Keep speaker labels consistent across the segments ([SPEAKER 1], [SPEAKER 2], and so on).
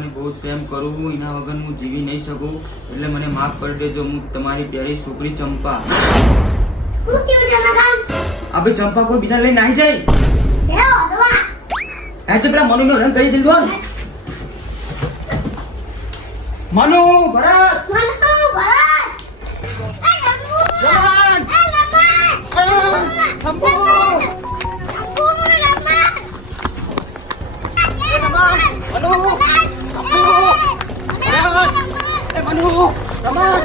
[SPEAKER 1] છોકરાને બહુ જ પ્રેમ કરું હું એના વગર હું જીવી નહીં શકું. એટલે મને માફ કરી દેજો. હું તમારી પ્યારી છોકરી ચંપા. આપણે ચંપા કોઈ બીજા લઈને નાહી જાય?
[SPEAKER 2] હે
[SPEAKER 1] તો પેલા મનુનો રંગ કરી દીધો મનુ ભરત!
[SPEAKER 2] મનુ ભરત!
[SPEAKER 1] રમણ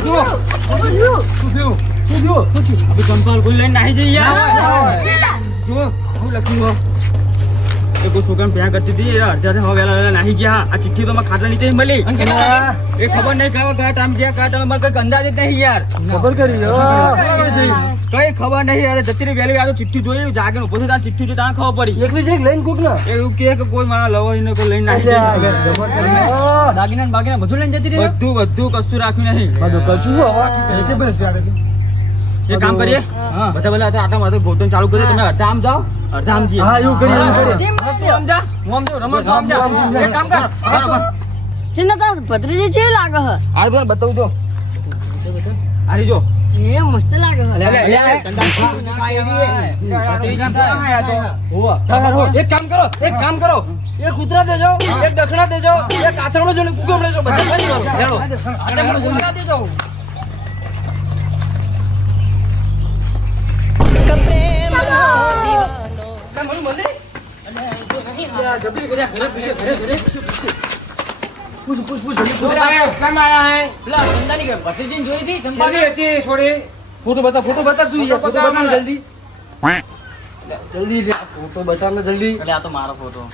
[SPEAKER 1] જો શું થયું શું થયું શું થયું આપણે ચંપા કોઈ લઈને નાહી જઈએ જો હું લખ્યું એ કોઈ છોકરાને પ્યાર કરતી હતી અડધા અડધા હવે વહેલા વહેલા નાહી ગયા આ ચિઠ્ઠી તો મારા ખાટલા નીચે મળી એ ખબર નહીં કયા ટાઈમ જ્યાં કયા ટાઈમ મારે કઈ અંદાજ જ નહીં યાર
[SPEAKER 3] ખબર કરી
[SPEAKER 1] કઈ ખબર નહીં અરે જતી રહી વહેલી આ તો ચિઠ્ઠી જોઈ જાગે ઊભો થયો ત્યાં ચિઠ્ઠી જોઈ ત્યાં ખબર પડી.
[SPEAKER 3] એકલી છે લઈને કોક ના
[SPEAKER 1] એવું કે કે કોઈ મારા લવર ને કોઈ લઈને નાખી
[SPEAKER 3] દાગીના બાગીના બધું લઈને જતી રહી?
[SPEAKER 1] બધું બધું કશું રાખ્યું નહીં.
[SPEAKER 3] બધું કશું
[SPEAKER 1] એ કામ કરીએ?
[SPEAKER 3] હા.
[SPEAKER 1] બધા બધા હતા આટલા માટે ગોતન ચાલુ કરીએ તમે અડધા આમ જાઓ અડધા આમ જઈએ.
[SPEAKER 3] હા એવું કરીએ એવું કરીએ.
[SPEAKER 1] બરાબર
[SPEAKER 4] ચિંતા તાર ભત્રીજી જેવી લાગે હે?
[SPEAKER 1] આ બધા બતાવું જો આરી જો.
[SPEAKER 4] એ મસ્ત લાગે
[SPEAKER 3] એક કામ કરો એક કામ કરો. એક કૂતરા દેજો એક દખણા દેજો એક આથરણો જો કુકમ લેજો બધા ફરી વળો. હેલો. આથરણો કૂતરા દેજો. મને જબરી કર્યા. ઘરે પૂછે, ઘરે, ઘરે પૂછે, પૂછે. પૂછ, પૂછ, પૂછ, જલ્દી પૂછ. ફોટો બતાવ ફોટો બતા તું યાર, ફોટો બતાવ ને જલ્દી. જલ્દી ફોટો બતાવ ને જલ્દી.
[SPEAKER 5] આ તો મારો ફોટો.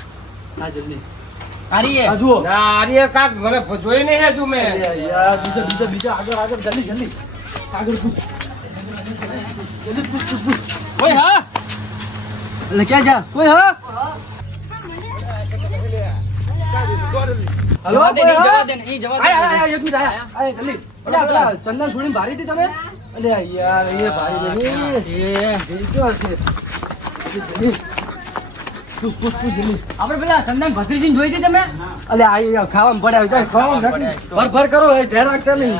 [SPEAKER 3] હા જલ્દી.
[SPEAKER 5] આરીએ.
[SPEAKER 3] આ જુઓ. અરે યાર બીજા બીજા બીજા આગળ આગળ જલ્દી જલ્દી. આગળ પૂછ. જલ્દી પૂછ પૂછ પૂછ. કોઈ હા. એટલે ક્યાં જા કોઈ હા. હલો
[SPEAKER 5] જવા દે નહીં, જવા દે નહીં, જવા દે
[SPEAKER 3] આય, એક મિનિટ આયા આય, જલ્દી. અલ્યા, પેલા ચંદન છોડીને ભારી હતી તમે? અલે યાર એ ભારી નહીં છે? જલ્દી, જલ્દી પૂછ પૂછ પૂછ જલ્દી.
[SPEAKER 5] આપણે પેલા ચંદન ભત્રીજીને જોઈ હતી તમે?
[SPEAKER 3] અલે આ ખાવામાં પડ્યા હોય ખાવામાં નથી. ભર ભર કરો એ ધ્યાન રાખતા નહીં.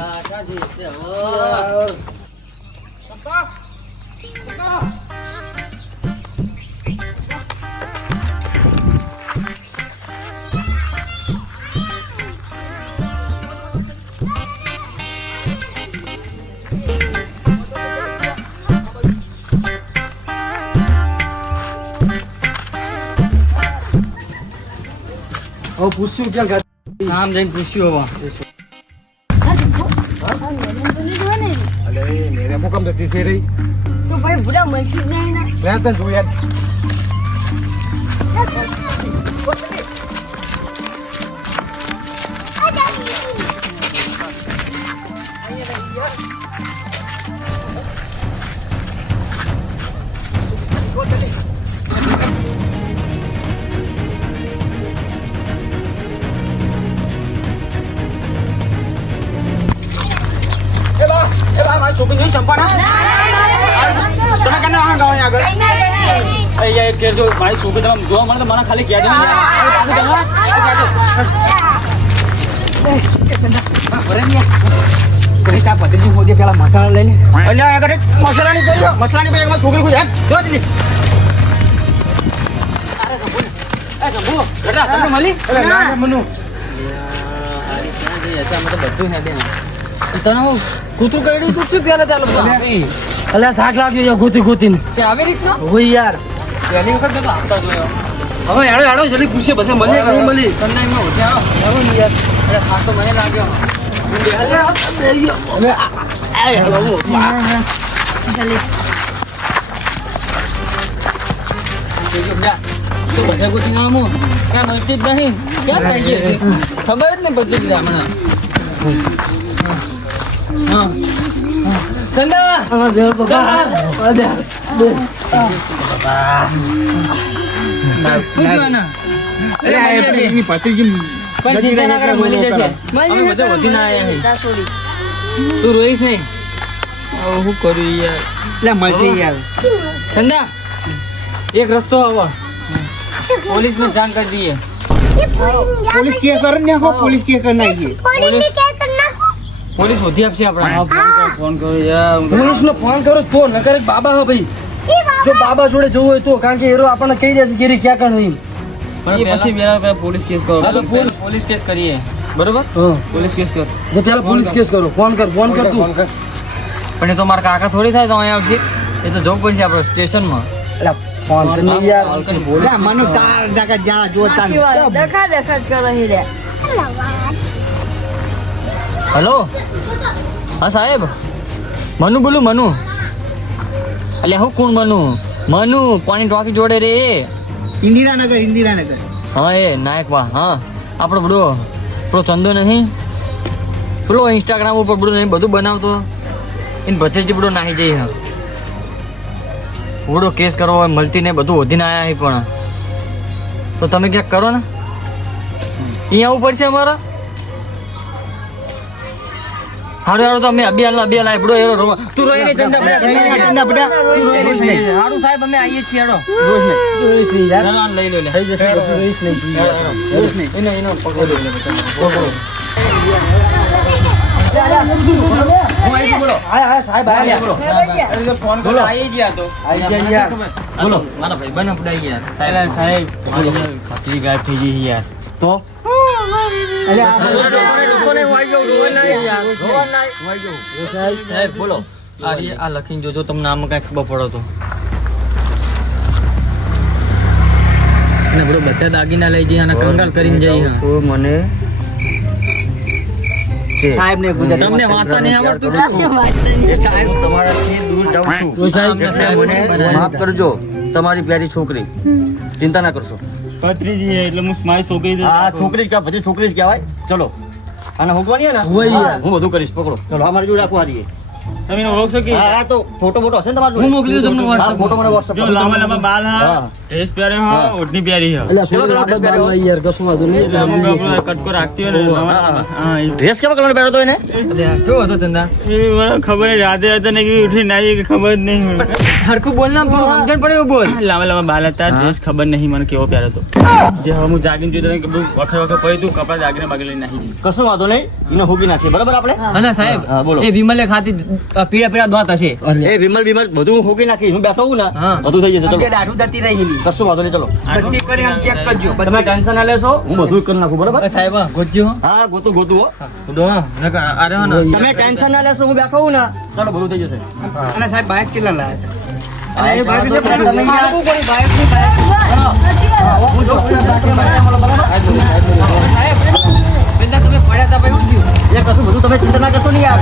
[SPEAKER 3] હવે પૂછશું ક્યાં
[SPEAKER 5] નામ જઈને પૂછ્યું હવે.
[SPEAKER 4] તો ભાઈ ભૂડા મળતી જ નહીં ને
[SPEAKER 1] એ છોકરી જોઈ તમે કેને આ ગાવ આગળ એ યાર કે જો મારી તમે જોવા મળે તો મને ખાલી કહેજો ને યાર. હવે પાછું તમે, અલ્યા આગળ એક મસાલાની. મસાલાની ભાઈ એકમાં છોકરી કોઈ હેડ, જો જલ્દી.
[SPEAKER 5] તને હું કૂતરું કર્યું તું? શું પહેલા ચાલો
[SPEAKER 3] એટલે થાક લાગ્યો છે ગોતી ગોતીને.
[SPEAKER 5] કે આવી રીતના?
[SPEAKER 3] હોય યાર.
[SPEAKER 5] પહેલી વખત તો આવતા જોયો.
[SPEAKER 3] હવે હેડો હેડો જલ્દી પૂછે બધે મળે કે નહીં મળી
[SPEAKER 5] ચંદનમાં ઉઠ્યા
[SPEAKER 3] આવો ને યાર.
[SPEAKER 5] અરે થાક તો મને લાગ્યો? ખબર જ નહીં બધું જ મને. ચંદા મળી મળી તું રોઈશ નહીં
[SPEAKER 1] શું કરું યાર
[SPEAKER 5] એટલે મળશે યાર ચંદા એક રસ્તો આવો પોલીસ ને જાણ કરી દઈએ
[SPEAKER 4] પોલીસ કે કરે ને પોલીસ કે કરી નાખીએ
[SPEAKER 5] પોલીસ શોધી આપશે આપણા.
[SPEAKER 1] ફોન કરો, યાર
[SPEAKER 3] પોલીસ નો ફોન કરો તો નકર બાબા હા ભાઈ. જો બાબા જોડે જવું હોય તો કારણ કે એરો આપણને કહી દેશે કે ક્યાં કાણ નહીં
[SPEAKER 1] પછી વેલા પોલીસ કેસ કરો.
[SPEAKER 5] હા તો પોલીસ પોલીસ કેસ કરીએ. બરોબર?
[SPEAKER 1] પોલીસ કેસ કર.
[SPEAKER 3] તો પેલા પોલીસ કેસ કરો. ફોન કર ફોન કર તું.
[SPEAKER 5] પણ એ તો મારા કાકા થોડી થાય તો અહીંયા આવશે. એ તો જવું પડશે આપણે સ્ટેશનમાં.
[SPEAKER 3] એટલે ફોન તો નહીં યાર.
[SPEAKER 4] મને તાર ડાકા જાણા જોતા
[SPEAKER 6] દેખા દેખા કરે હી રે
[SPEAKER 5] હલો? હા સાહેબ? મનુ બોલું મનુ. અલ્યા હું કોણ મનુ? મનુ કોની ટોકી જોડે રે?
[SPEAKER 4] ઇન્દિરાનગર ઇન્દિરાનગર.
[SPEAKER 5] હા એ નાયક વાહ હા. આપણો બડો પેલો ચંદો નહીં. પેલો ઇન્સ્ટાગ્રામ ઉપર બધું નહીં બધું બનાવતો. એને ભત્રીજી બધો નાહી જઈ હા. બડો કેસ કરવો હોય મળતી ને બધું વધીને આવ્યા પણ. તો તમે ક્યાંક કરો ને? અહીંયા આવવું પડશે અમારે? હારું હારું તો અમે લા બે લાય બડો એરો રોવા. તું રોઈ ને ચંદા બડા
[SPEAKER 4] ચંદા બડા.
[SPEAKER 5] નહીં. હારું સાહેબ અમે આઈએ છીએ હેડો.
[SPEAKER 3] રોઈશ નહીં. રોઈશ નહીં યાર.
[SPEAKER 5] ના, લઈ લો લે.
[SPEAKER 3] થઈ જશે રોઈશ નહીં તું યાર. રોઈશ નહીં.
[SPEAKER 5] એને એને પકડો લે પકડો.
[SPEAKER 1] તો
[SPEAKER 3] આઈ ગયા યાર.
[SPEAKER 5] બોલો આ આ લખીને જોજો તમને આમાં કઈ ખબર પડો તો. અને બરો બધા દાગીના લઈ જઈએ અને કંગાલ કરીને જઈએ.
[SPEAKER 1] મને
[SPEAKER 4] સાહેબ ને
[SPEAKER 5] તમને વાંચતા નહીં આવડતું
[SPEAKER 7] સાહેબ તમારાથી દૂર જાઉં છું.
[SPEAKER 3] સાહેબ
[SPEAKER 7] મને માફ કરજો તમારી પ્યારી છોકરી. ચિંતા ના કરશો.
[SPEAKER 1] ભત્રીજી છે, એટલે હું મારી છોકરી હા
[SPEAKER 7] આ છોકરી જ કહેવાય બધી છોકરી જ કહેવાય. ચલો અને હોગવાની હે ને? હું બધું કરીશ પકડો. ચલો અમારી જોડે રાખો હારીએ
[SPEAKER 1] તમે ઓળખશો કે?
[SPEAKER 7] હા હા તો ફોટો મોટો હશે ને તમારો
[SPEAKER 5] હું મોકલી દઉં તમને
[SPEAKER 7] હા
[SPEAKER 5] WhatsApp
[SPEAKER 7] ફોટો મને WhatsApp
[SPEAKER 1] જો લાંબા લાંબા બાલ હા
[SPEAKER 7] હા.
[SPEAKER 1] ડ્રેસ પહેરે હા
[SPEAKER 7] હા.
[SPEAKER 1] ઓઢણી પહેરી હા.
[SPEAKER 7] એટલે
[SPEAKER 3] આપણે
[SPEAKER 7] ચલો,
[SPEAKER 3] બાલ વાળી યાર કશું વાંધો નહીં.
[SPEAKER 1] કટકો રાખતી હોય ને
[SPEAKER 7] હા, હા.
[SPEAKER 1] હા
[SPEAKER 7] ડ્રેસ કેવા કલર પહેર્યો તો એને?
[SPEAKER 5] કેવો હતો ચંદા?
[SPEAKER 1] એ મને ખબર નહીં, રાતે હતો ને કે ઉઠી નાઈ કે ખબર જ નહીં
[SPEAKER 5] હરખું બોલ ના પણ સમજણ પડે એવું બોલ.
[SPEAKER 1] લાંબા લાંબા બાલ હતા ડ્રેસ ખબર નહીં મને કેવો પહેરો હતો. જે હવે હું જાગીને જોઈ તને બધું વખત વખત પડી તું કપડા જાગીને બાગી લઈને નાખી
[SPEAKER 7] કશો વાંધો નહીં એને હોગી નાખીએ. બરાબર આપણે?
[SPEAKER 5] અને સાહેબ
[SPEAKER 7] બોલો.
[SPEAKER 5] એ વિમલે ખાતી પીળા પીળા દોત હશે.
[SPEAKER 7] એ વિમલ વિમલ બધું હું હોગી નાખીશ. હું બેઠો હું ને. બધું થઈ જશે ચલો.
[SPEAKER 4] દાઢું દતી રહેલી
[SPEAKER 7] કશું વાંધો નહીં ચલો.
[SPEAKER 4] બધી કરી આમ ચેક કરજો
[SPEAKER 7] તમે ટેન્શન ના લેશો હું બધું કરી નાખું બરાબર?
[SPEAKER 5] સાહેબ ગોતજો હા
[SPEAKER 7] ગોતું ગોતું હો.
[SPEAKER 5] હો. નકર આ
[SPEAKER 7] તમે ટેન્શન ના લેશો હું બેઠો હું ને. ચાલો બધું થઈ જશે.
[SPEAKER 4] અને સાહેબ બાઇક ચેલા લાયા
[SPEAKER 7] હા, છે, તમે યાર-
[SPEAKER 4] મારવું બાઇકની બાઇક
[SPEAKER 7] હું જો તમને બાકી બાકી મળો, બરાબર?
[SPEAKER 5] સાહેબ પેલા તમે પડ્યા હતા ભાઈ શું થયું?
[SPEAKER 7] એ કશું બધું તમે ચિંતા ના કરશો ને યાર.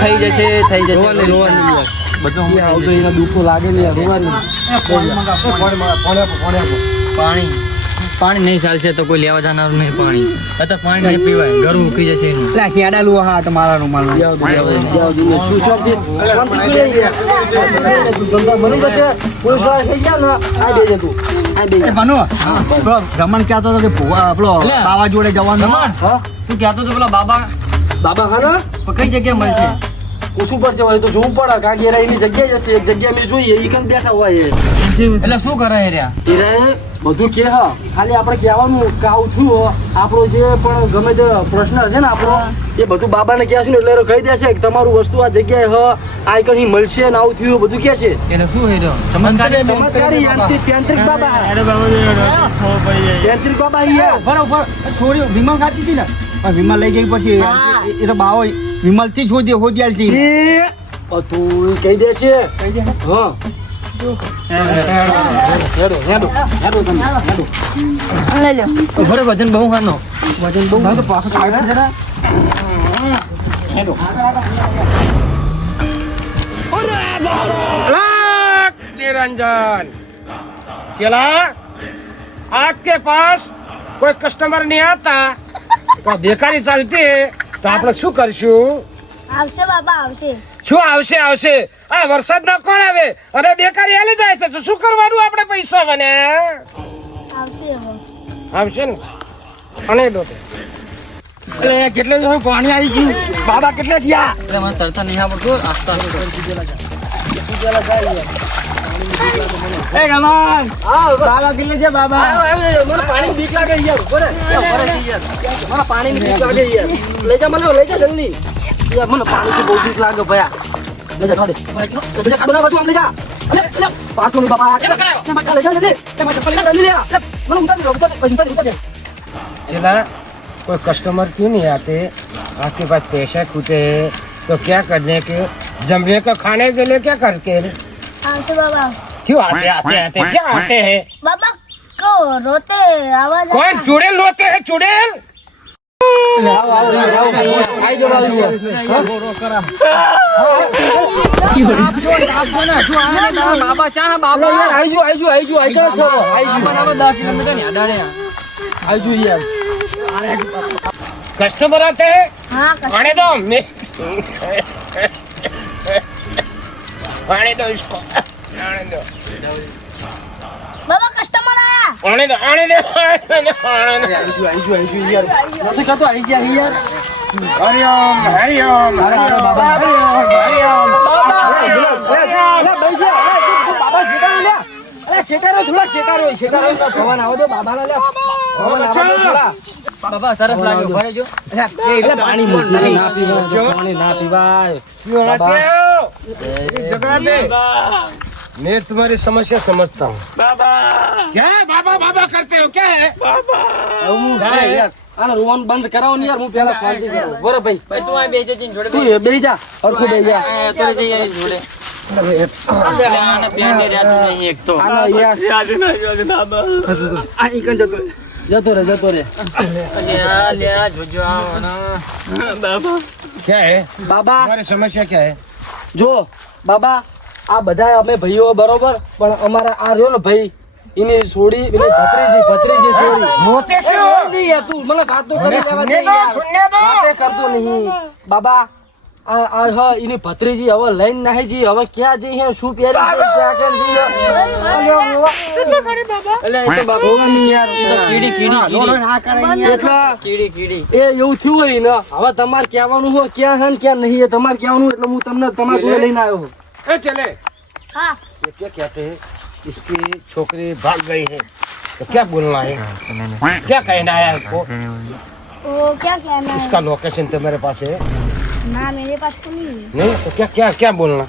[SPEAKER 5] થઈ જશે થઈ
[SPEAKER 3] યાર.
[SPEAKER 5] બધું
[SPEAKER 3] ઈ આવું તો એના દુઃખો લાગે નહીં
[SPEAKER 5] પાણી. પાણી નહીં ચાલશે તો કોઈ લેવા જનાર નહીં પાણી. અત્યારે પાણી નહીં પીવાય. ઘર ઉકી જશે એનું.
[SPEAKER 4] એટલે ખેડાલું હા તમારા
[SPEAKER 3] નું?
[SPEAKER 4] પેલો રમણ કહેતો હતો કે ભુવા બાવા જોડે જવાનું.
[SPEAKER 5] તું કહેતો તો પેલા બાબા.
[SPEAKER 3] બાબા
[SPEAKER 5] કઈ જગ્યા મળશે?
[SPEAKER 3] પડશે હોય તો જોવું પડે કારણ કે એની જગ્યાએ જશે એક જગ્યા મેં જોઈએ એ કેમ બેઠા હોય
[SPEAKER 5] એટલે શું કરે એ રહ્યા
[SPEAKER 3] એરાએ બધું કે હા. ખાલી આપણે કહેવાનું કે આવું થયું આપણો જે પણ ગમે તે પ્રશ્ન છે ને આપણો એ બધું બાબાને કહેશું ને એટલે કહી દેશે કે તમારું વસ્તુ આ જગ્યાએ હ આ કઈ અહીં મળશે ને આવું થયું બધું કહેશે.
[SPEAKER 5] એટલે શું હે રહ્યો ચમત્કારી છે?
[SPEAKER 3] ચમત્કારી યાંત્રિક તાંત્રિક બાબા. તાંત્રિક બાબા અહીંયા.
[SPEAKER 4] ઉભર ઉભર ખાતી હતી ને? વિમલ લઈ ગઈ પછી એ- એ તો બાવો વિમલ થી જ હોદી હોદિયાલ છે
[SPEAKER 3] એ બધું ઈ કહી દેશે
[SPEAKER 4] કહી દે
[SPEAKER 3] હા હેડો હેડો હેડો તમે હેડો
[SPEAKER 6] લઈ લો
[SPEAKER 5] ઉભો રે, વજન બહુ ખાનો
[SPEAKER 3] વજન બહુ
[SPEAKER 4] તો પાછો સાઈડ જરા
[SPEAKER 3] હેડો
[SPEAKER 8] निरंजन चला आपके पास કોઈ કસ્ટમર નહીં આતા તો બેકારી ચાલતી તો આપણે શું કરશું?
[SPEAKER 2] આવશે બાબા આવશે.
[SPEAKER 8] શું આવશે આવશે? આ વરસાદ ના કોણ આવે? અને બેકારી હાલી જાય છે તો શું કરવાનું આપણે પૈસા મને?
[SPEAKER 2] આવશે
[SPEAKER 8] આવશે ને? અને દોતે
[SPEAKER 1] અરે કેટલે પાણી આવી ગયું? બાબા કેટલે થયા?
[SPEAKER 5] એટલે મને તરતા નહીં આવડતું આસ્તા
[SPEAKER 1] એ ગમાન
[SPEAKER 3] હા
[SPEAKER 1] બાબા કેટલે છે બાબા
[SPEAKER 3] મને પાણી બીક લાગે યાર ઉભો રે મને પાણી બીક લાગે યાર લઈ જા મને લઈ જા જલ્દી યાર મને પાણી બહુ બીક લાગે ભયા લઈ જા ખાડે તો બીજા કાઢો બધું આમ લઈ જા લે લે પાછો ની બાબા લે લઈ જા જલ્દી લે મને ચપ્પલ લઈ જા લે મને ઉતાર દે ઉતાર દે ઉતાર દે ઉતાર દે
[SPEAKER 8] चला कोई कस्टमर क्यों नहीं आते आपके पास पैसा खुदे है तो क्या करने के जमने का खाने के लिए क्या करके
[SPEAKER 2] આવશે બાબા આવશે
[SPEAKER 8] क्यों आते आते आते क्या आते हैं
[SPEAKER 2] બાબા કો રોતે આવાજ
[SPEAKER 8] कौन चुड़ैल होते हैं चुड़ैल
[SPEAKER 3] આઈ જો આવી યાર
[SPEAKER 8] પાણી દો ઇસકો પાણી દો.
[SPEAKER 2] બાબા કસ્ટમર આયા?
[SPEAKER 8] પાણી
[SPEAKER 3] આઈ ગયા યાર. હરિયમ હરિયમ બાબા હરિયમ શેકારો થોડા શેકારો શેકારો ભવન આવો દો બાબા લે ભવન આવો દો થોડા
[SPEAKER 5] બાબા સરસ લાગ્યું ભરે જો
[SPEAKER 3] એટલે પાણી મોટું ના પીવાય પાણી ના પીવાય
[SPEAKER 8] क्यों आते
[SPEAKER 3] बाबा।
[SPEAKER 8] हो इस जगह पे मैं तुम्हारी समस्या समझता हूँ क्या है बाबा बाबा करते हो क्या है
[SPEAKER 3] હું ભાઈ યાર આને રોવાનું બંધ કરાવો ને યાર હું પેલા શાંતિ કરું બરો ભાઈ
[SPEAKER 5] ભાઈ તું આ બેસે જઈને જોડે
[SPEAKER 3] તું એ બેહી જા હરખું બેહી જા
[SPEAKER 5] એ તો જઈ એની જોડે
[SPEAKER 8] સમસ્યા ક્યાં
[SPEAKER 3] જો બાબા આ બધા અમે ભાઈઓ બરોબર પણ અમારા આ રહ્યો ને ભાઈ એની છોડી એની ભત્રીજી ભત્રીજી છોડી
[SPEAKER 8] મોતે
[SPEAKER 3] કેવું નહીં કરતો નહીં બાબા આ આ હ એની ભત્રીજી હવે લઈને નાહી જી હવે ક્યાં જઈ હે શું પહેરી છે ક્યાં કેમ જઈ
[SPEAKER 5] એટલે એ તો બાપુ
[SPEAKER 3] નહીં યાર
[SPEAKER 5] એ તો કીડી કીડી કીડી
[SPEAKER 1] ના કરે
[SPEAKER 3] એટલે
[SPEAKER 5] કીડી કીડી
[SPEAKER 3] એ એવું થયું હોય ને હવે તમારે કહેવાનું હોય ક્યાં હે ને ક્યાં નહીં એ તમારે કહેવાનું એટલે હું તમને તમારા જોડે લઈને આવ્યો
[SPEAKER 8] ए चले
[SPEAKER 2] હા
[SPEAKER 8] ये क्या कहते हैं इसकी छोकरी भाग गई है तो क्या बोलना है क्या कहना है आपको
[SPEAKER 2] वो क्या कहना है
[SPEAKER 8] इसका लोकेशन तुम्हारे पास है
[SPEAKER 2] ना मेरे पास तो नहीं है
[SPEAKER 8] नहीं तो क्या क्या क्या बोलना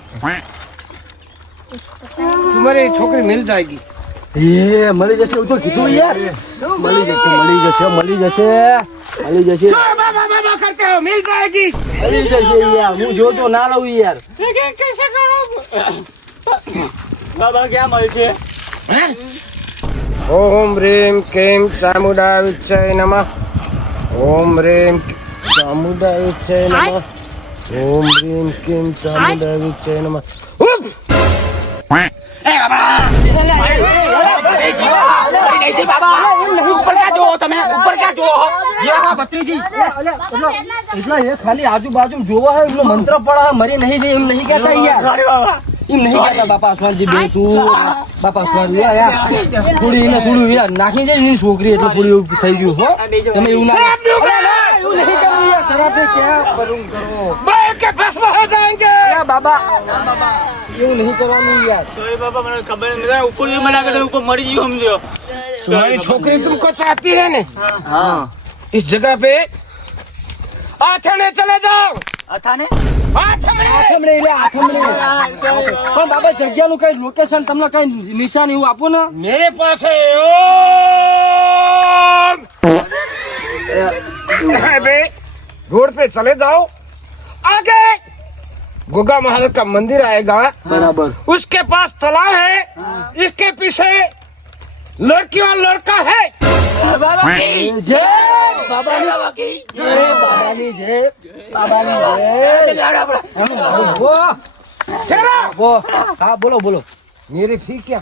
[SPEAKER 8] तुम्हारी छोकरी मिल जाएगी
[SPEAKER 3] એ મળી જશે એવું તો કીધું યાર મળી જશે મળી જશે મળી જશે મળી જશે
[SPEAKER 8] बाबा बाबा करते हो मिल जाएगी
[SPEAKER 3] મળી જશે યાર હું જોતો ના લઉં યાર
[SPEAKER 1] બાબા ક્યાં મળે છે
[SPEAKER 8] ओम ह्रीम क्लीं चामुंडा विच्चय नमः ओम ह्रीं चामुंडा विच्चय ઓમ રીમ કિમ ચામુંડા વિચય
[SPEAKER 3] નમઃ એ બાબા ખાલી આજુબાજુ જોવા એમનો મંત્ર પડા મરી નહીં જાય એમ નહીં કેતા યાર એમ નહીં કહેતા બાપા અસવાનજી બે તું બાપા અસવાન થોડી એને થોડું નાખી જાય છોકરી એટલે થોડું એવું થઈ ગયું હો તમે એવું ના અરે ના, એવું નહીં કરવું યાર શરાબે ક્યાં કરું કરો
[SPEAKER 8] मैं के भस्म हो जाएंगे
[SPEAKER 3] યા બાબા એવું નહીં કરવાનું યાર
[SPEAKER 1] સોરી બાબા મને ખબર નહીં મને ઉપર જેવું મને લાગે છે ઉપર મરી ગયું સમજો
[SPEAKER 8] तुम्हारी छोकरी तुमको चाहती है ने
[SPEAKER 5] હા
[SPEAKER 8] इस जगह पे आथने चले जाओ
[SPEAKER 1] અથાને
[SPEAKER 8] आथने
[SPEAKER 3] આઠમણે એટલે આઠમણે પણ બાબા જગ્યાનું કઈ લોકેશન તમને કઈ નિશાન એવું આપો ને
[SPEAKER 8] मेरे पास अबे रोड पे चले जाओ। आगे। गुगा महाराज का मंदिर आएगा।
[SPEAKER 3] बराबर।
[SPEAKER 8] उसके पास तलाव है। इसके पीछे लड़की और लड़का है।
[SPEAKER 3] बाबा की जय बाबा की जय। बाबा की जय बाबा की हाँ,
[SPEAKER 8] हाँ, बोलो बोलो।
[SPEAKER 5] मेरे ठीक क्या?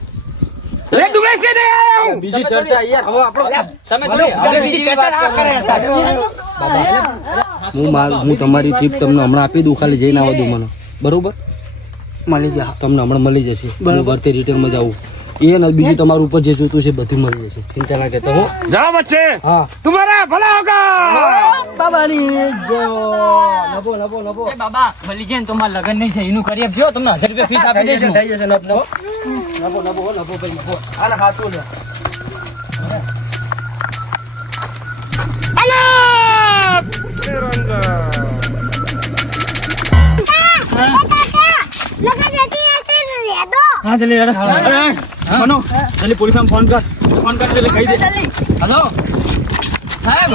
[SPEAKER 3] હું? બીજી તમારી ટ્રીપ તમને હમણાં આપી દઉં ખાલી જઈને આવવા દઉં મને. બરોબર?
[SPEAKER 4] મળી જાય
[SPEAKER 3] તમને હમણાં મળી જશે. બરોબર. તે રિટર્નમાં જાવું એ ને બીજું તમારું ઉપર જે જોતું છે બધું મળી જશે. ચિંતા ના કરતા હો.
[SPEAKER 8] જા બચ્ચે.
[SPEAKER 3] હા.
[SPEAKER 8] તમારા ભલા હોગા.
[SPEAKER 3] બાબાની જો નબો નબો નબો
[SPEAKER 5] એ બાબા ભલી જાય તો મારા લગન નહીં છે એનું કરી આપજો તમને 1000 રૂપિયા ફીસ આપી દેજો
[SPEAKER 3] થઈ જશે નબ નબ નભો નભો નભો ભાઈ નભો આને હાથું લે
[SPEAKER 1] હા જલ્દી. અરે, મનુ જલ્દી પોલીસમાં ફોન કર ફોન કર એટલે કહી દે
[SPEAKER 5] હલો સાહેબ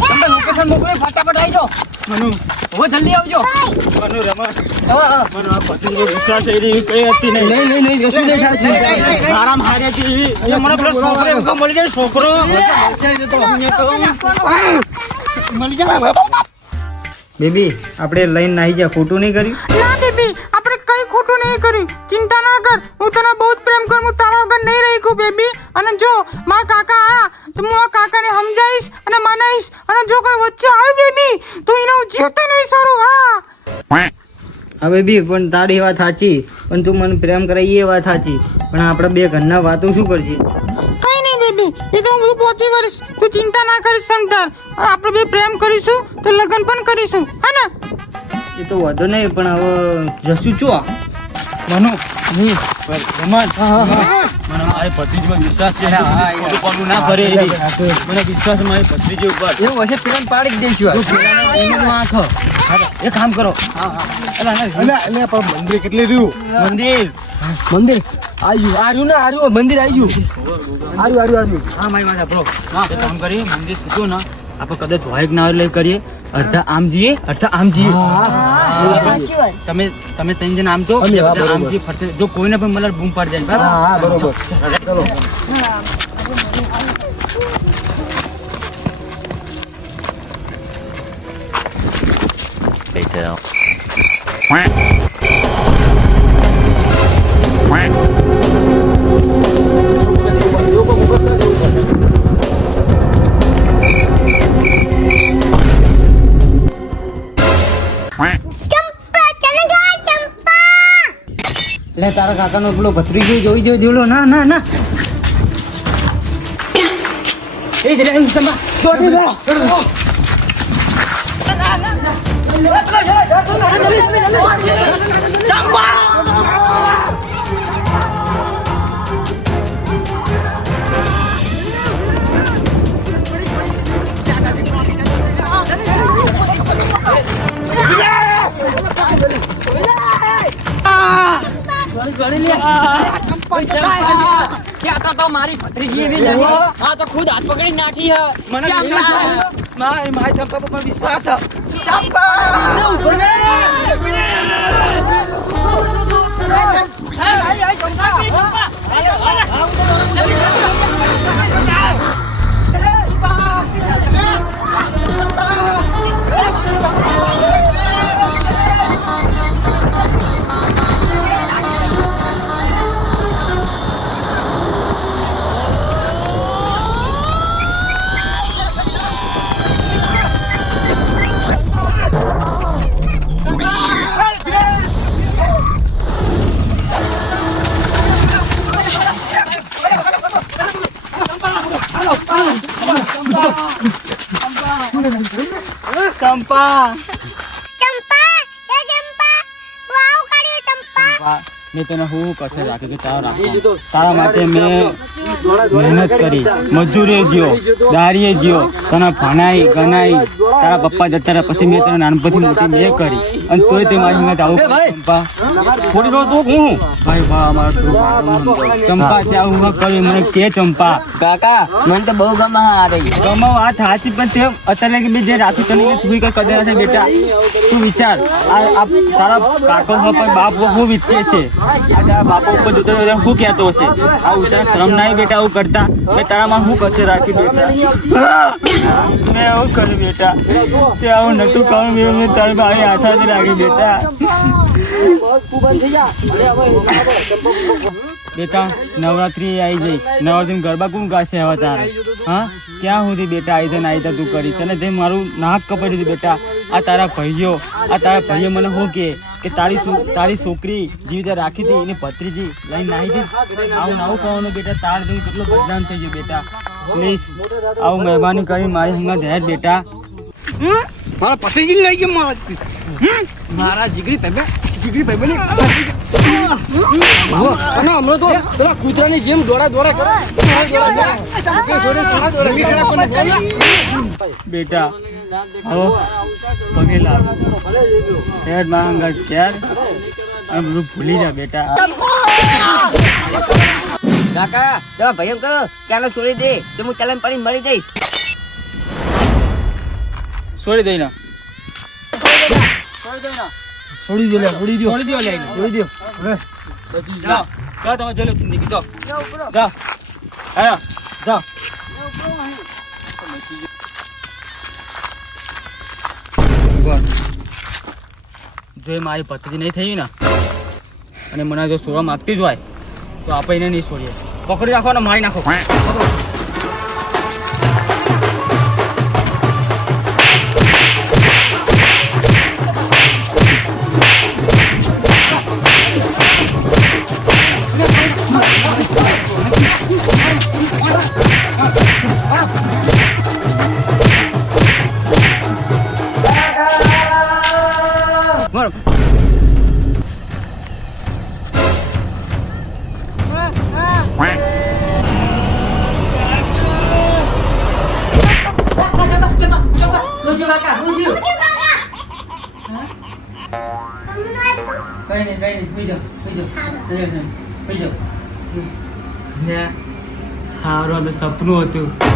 [SPEAKER 5] તમને લોકેશન મોકલે ફટાફટ આવી જાઓ
[SPEAKER 1] મનુ
[SPEAKER 5] હવે જલ્દી આવજો
[SPEAKER 1] મનુ રમણ
[SPEAKER 3] હા
[SPEAKER 1] આ પતિ વિશ્વાસ એની કઈ હતી નહીં
[SPEAKER 3] નહીં નહીં નહીં કશું નહીં થાય.
[SPEAKER 1] આરામ હારે છે એવી અને મને પેલો છોકરો એમ કહું મળી જાય છોકરો બેબી આપણે લઈને નાહી જા ખોટું નહીં કર્યું
[SPEAKER 9] ખોટું નહીં કરી. ચિંતા ના કર. હું તને બહુ જ પ્રેમ કરું. હું તારા વગર નહીં રહી કું બેબી. અને જો મારા કાકા આ તો હું આ કાકાને સમજાવીશ અને મનાઈશ અને જો કોઈ વચ્ચે આવ્યું બેબી તો એને હું જીવતે નહીં સારું હા.
[SPEAKER 1] હા બેબી પણ તારી વાત સાચી. પણ તું મને પ્રેમ કરાવી એ વાત સાચી. પણ આપણે બે ઘરના વાતો શું કરશે?
[SPEAKER 9] કઈ નહીં બેબી. એ તો હું પહોંચી વળીશ. તું ચિંતા ના કરીશ સંતાર આપણે બે પ્રેમ કરીશું તો લગ્ન પણ કરીશું. હા ને?
[SPEAKER 1] એ તો વાંધો નહીં પણ હવે જશું ચો મનો. મને મારી ભત્રીજીમાં વિશ્વાસ છે. ખોટું પગલું ના ભરે મને વિશ્વાસ મારી ભત્રીજી ઉપર.
[SPEAKER 3] એવું હશે પેલા પાડી જ દઈશું
[SPEAKER 1] આંખો. એક કામ કરો.
[SPEAKER 8] મંદિર કેટલી રહ્યું?
[SPEAKER 1] મંદિર.
[SPEAKER 3] મંદિર? આવ્યું આર્યું ને આર્યું. મંદિર આવ્યું આર્યું આર્યું આર્યું.
[SPEAKER 1] હા મારી વાત આપણો કામ કરીએ મંદિર કીધું ને આપણે કદાચ વાઈક ના લઈ કરીએ. અડધા આમ જઈએ અડધા આમ જઈએ તમે તમે ત્રણ જણ આમ જો આમ
[SPEAKER 3] જીએ
[SPEAKER 1] જઈએ ફરતે. જો કોઈને પણ મતલબ બૂમ પાડી જાય બરાબર.
[SPEAKER 3] ચલો
[SPEAKER 2] Quack. ચલો.
[SPEAKER 1] એટલે તારા કાકાનો પેલો ભત્રીજો જોઈ જોઈ દેલો ના ના ના. એ જ રે સંભા. દોડી દો
[SPEAKER 5] ક્યાં ભત્રીજી એવી જરી હા તો ખુદ હાથ પકડી નાખી હે.
[SPEAKER 1] મને. મારી મારી ચંપા પર વિશ્વાસ છે. ચંપા
[SPEAKER 2] ચંપા એ ચંપા તું આવું કર્યું ચંપા.
[SPEAKER 1] ચંપા મેં તને હું કશે રાખ્યું કે ચાવ રાખો? તારા માટે મેં મહેનત કરી મજૂરી જ્યો દારીએ જ્યો તને ભણાઈ ગણાઈ તારા પપ્પા જતા રહ્યા પછી મેં તને નાનપણથી મોટી મેં કરી. અને તોય તે મારી મેં આવું ચંપા. થોડી વાર તો હું? ભાઈ વાહ અમારો ચંપા ત્યાં હું કરી મને કે ચંપા.
[SPEAKER 5] કાકા મને તો બહુ ગમા આ રહી
[SPEAKER 1] ગમો વાત સાચી પણ તે અત્યારે કે મેં જે રાખી તને તું કઈ કદર છે બેટા? તું વિચાર આ તારા કાકો હો પણ બાપ હું વિચકે છે. આ તારા બાપા ઉપર જોતો શું કહેતો હશે. આ ઉતાર શરમ ના આવી બેટા આવું કરતા? મેં તારામાં હું કશે રાખી બેટા મેં એવું કર્યું બેટા. તે આવું નતું કહું મેં મેં તારી ભાઈ આશા જ રાખી બેટા બેટા, નવરાત્રી આવી જઈ નવરાત્રી ગરબા કોણ ગાશે હવે તારે? હા? ક્યાં સુધી બેટા આવી તને આવી તું કરીશ? અને તે મારું નાક કપાઈ દીધું બેટા, આ તારા ભાઈઓ, આ તારા ભાઈઓ મને શું કહે કે તારી તારી છોકરી જેવી રીતે રાખી હતી એની ભત્રીજી લઈને નાહી હતી? આવું નાવું કહવાનું બેટા તાર જેવું કેટલું બદનામ થઈ ગયું બેટા. પ્લીઝ આવું મહેરબાની કરી મારી હંગા ધેર બેટા.
[SPEAKER 4] મારા પતિજી લઈ ગયો મારા મારા જીગરી તમે? જીગરી ભાઈ
[SPEAKER 3] અને હમણાં તો પેલા કૂતરાની જેમ દોડા દોડા કરે.
[SPEAKER 1] બેટા પગે હેડ માંગા ભૂલી જા બેટા
[SPEAKER 10] કાકા તમારા ભાઈ એમ કહો ક્યાં છોડી દે? તો હું ચાલે પાણી મળી જઈશ
[SPEAKER 1] છોડી દઈ ના
[SPEAKER 3] છોડી દો લે છોડી દો છોડી દો
[SPEAKER 1] તમે જાઓ જો એ મારી પત્રી નહીં થઈ ને, અને મને જો સોરા માગતી જ હોય, તો આપણે એને નહીં છોડીએ પકડી રાખો ને, મારી નાખો. મારો આપણે સપનું હતું